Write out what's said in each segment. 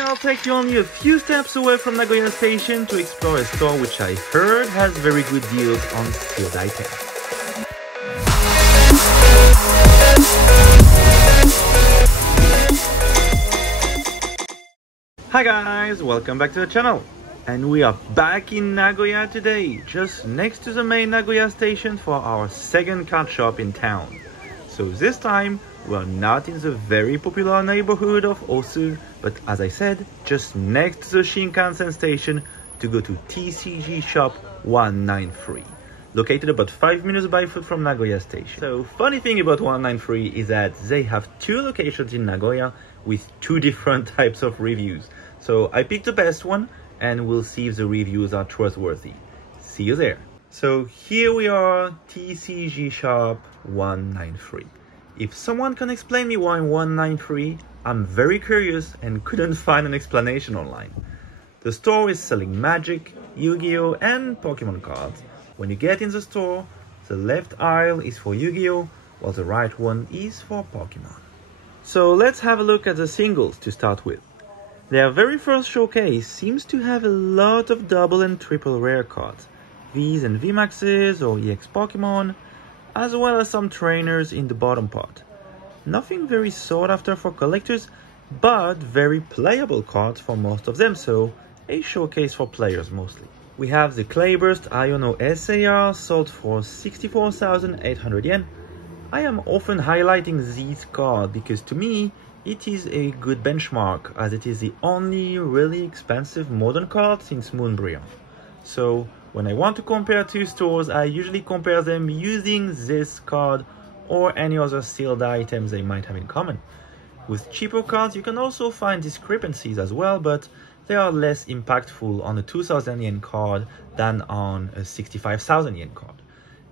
I'll take you only a few steps away from Nagoya Station to explore a store which I heard has very good deals on sealed items. Hi guys, welcome back to the channel. And we are back in Nagoya today, just next to the main Nagoya station for our second card shop in town. So this time, we're not in the very popular neighborhood of Osu, but as I said, just next to the Shinkansen station to go to TCG Shop 193, located about 5 minutes by foot from Nagoya station. So funny thing about 193 is that they have two locations in Nagoya with two different types of reviews. So I picked the best one and we'll see if the reviews are trustworthy. See you there. So here we are, TCG Shop 193. If someone can explain me why 193, I'm very curious and couldn't find an explanation online. The store is selling Magic, Yu-Gi-Oh! And Pokemon cards. When you get in the store, the left aisle is for Yu-Gi-Oh! While the right one is for Pokemon. So let's have a look at the singles to start with. Their very first showcase seems to have a lot of double and triple rare cards, Vs and VMAXs or EX Pokemon, as well as some trainers in the bottom part. Nothing very sought after for collectors, but very playable cards for most of them, so a showcase for players mostly. We have the Clayburst Iono SAR sold for 64,800 yen. I am often highlighting this card because to me, it is a good benchmark as it is the only really expensive modern card since Moonbrion. So when I want to compare two stores, I usually compare them using this card or any other sealed items they might have in common. With cheaper cards you can also find discrepancies as well, but they are less impactful on a 2,000 yen card than on a 65,000 yen card.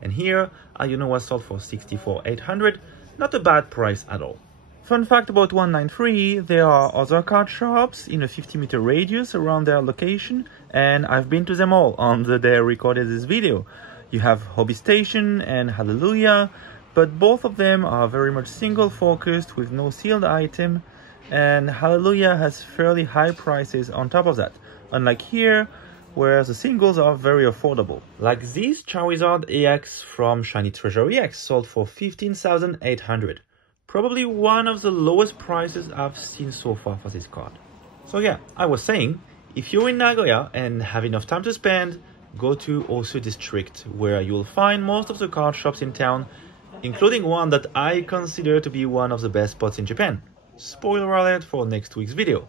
And here, Iono was sold for 64,800, not a bad price at all. Fun fact about 193, there are other card shops in a 50-meter radius around their location, and I've been to them all on the day I recorded this video. You have Hobby Station and Hallelujah, but both of them are very much single focused with no sealed item, and Hallelujah has fairly high prices on top of that, unlike here, where the singles are very affordable. Like this Charizard EX from Shiny Treasure EX sold for 15,800. Probably one of the lowest prices I've seen so far for this card. So yeah, I was saying, if you're in Nagoya and have enough time to spend, go to Osu District, where you'll find most of the card shops in town, including one that I consider to be one of the best spots in Japan. Spoiler alert for next week's video.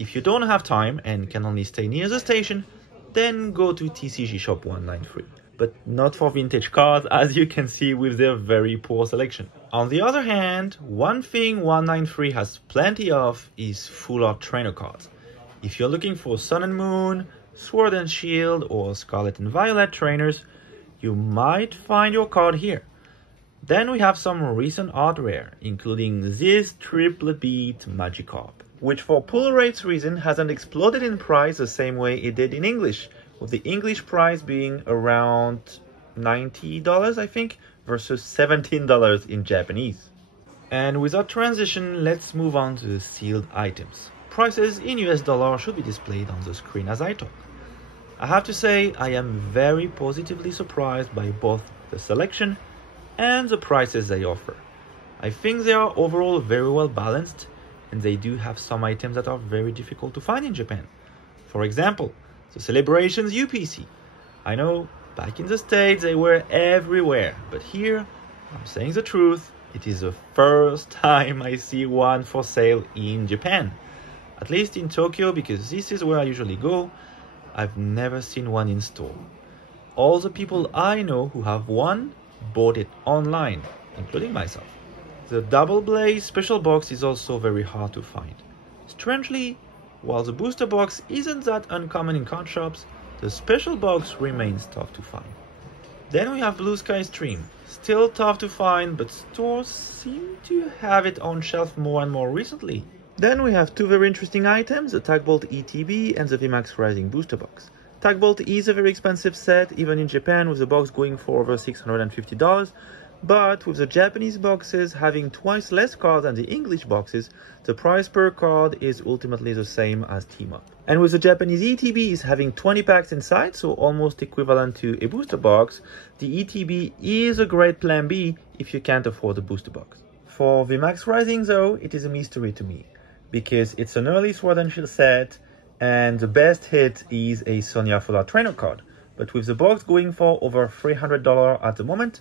If you don't have time and can only stay near the station, then go to TCG Shop 193. But not for vintage cards, as you can see with their very poor selection. On the other hand, one thing 193 has plenty of is full art trainer cards. If you're looking for Sun and Moon, Sword and Shield or Scarlet and Violet trainers, you might find your card here. Then we have some recent art rare, including this triplet beat Magikarp, which for pull rates reason hasn't exploded in price the same way it did in English, with the English price being around $90, I think, versus $17 in Japanese. And without transition, let's move on to the sealed items. Prices in US dollar should be displayed on the screen as I talk. I have to say, I am very positively surprised by both the selection and the prices they offer. I think they are overall very well balanced, and they do have some items that are very difficult to find in Japan. For example, the Celebrations UPC. I know, back in the States they were everywhere, but here, I'm saying the truth, it is the first time I see one for sale in Japan. At least in Tokyo, because this is where I usually go, I've never seen one in store. All the people I know who have one bought it online, including myself. The Double Blaze special box is also very hard to find. Strangely, while the booster box isn't that uncommon in card shops, the special box remains tough to find. Then we have Blue Sky Stream, still tough to find, but stores seem to have it on shelf more and more recently. Then we have two very interesting items, the Tagbolt ETB and the VMAX Rising booster box. Tagbolt is a very expensive set, even in Japan, with the box going for over $650, But with the Japanese boxes having twice less cards than the English boxes, the price per card is ultimately the same as Team Up. And with the Japanese ETBs having 20 packs inside, so almost equivalent to a booster box, the ETB is a great plan B if you can't afford a booster box. For VMAX Rising though, it is a mystery to me, because it's an early Sword and Shield set, and the best hit is a Sonya Fuller Trainer card. But with the box going for over $300 at the moment,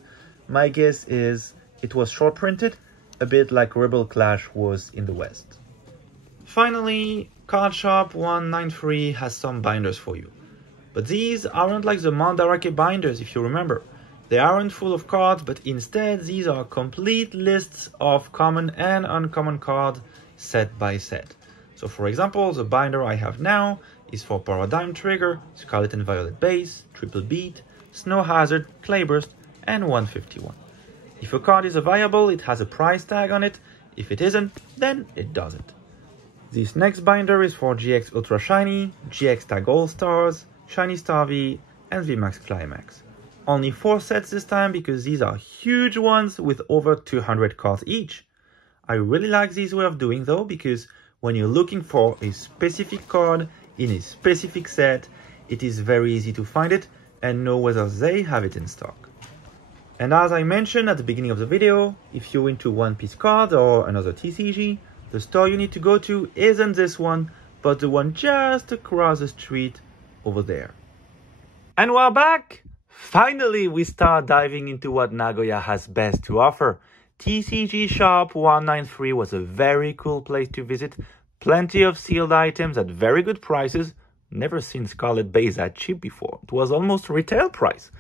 my guess is it was short printed, a bit like Rebel Clash was in the West. Finally, Card Shop 193 has some binders for you. But these aren't like the Mandarake binders, if you remember. They aren't full of cards, but instead these are complete lists of common and uncommon cards set by set. So for example, the binder I have now is for Paradigm Trigger, Scarlet and Violet Base, Triple Beat, Snow Hazard, Clayburst, and 151. If a card is viable, it has a price tag on it. If it isn't, then it doesn't. This next binder is for GX Ultra Shiny, GX Tag All Stars, Shiny Star V, and VMAX Climax. Only 4 sets this time because these are huge ones with over 200 cards each. I really like this way of doing though, because when you're looking for a specific card in a specific set, it is very easy to find it and know whether they have it in stock. And as I mentioned at the beginning of the video, if you're into One Piece cards or another TCG, the store you need to go to isn't this one, but the one just across the street over there. And we're back! Finally, we start diving into what Nagoya has best to offer. TCG Shop 193 was a very cool place to visit. Plenty of sealed items at very good prices. Never seen Scarlet Base that cheap before. It was almost retail price.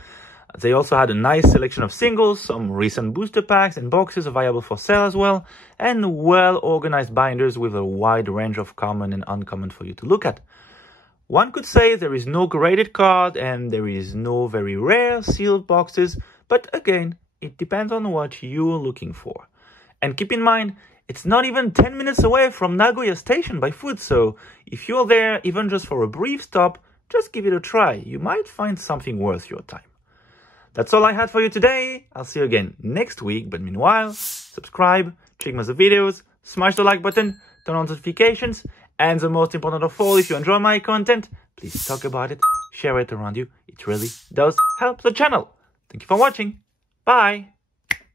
They also had a nice selection of singles, some recent booster packs and boxes available for sale as well, and well-organized binders with a wide range of common and uncommon for you to look at. One could say there is no graded card and there is no very rare sealed boxes, but again, it depends on what you're looking for. And keep in mind, it's not even 10 minutes away from Nagoya Station by foot, so if you're there even just for a brief stop, just give it a try. You might find something worth your time. That's all I had for you today. I'll see you again next week, but meanwhile, subscribe, check my other videos, smash the like button, turn on notifications, and the most important of all, if you enjoy my content, please talk about it, share it around you. It really does help the channel. Thank you for watching. Bye.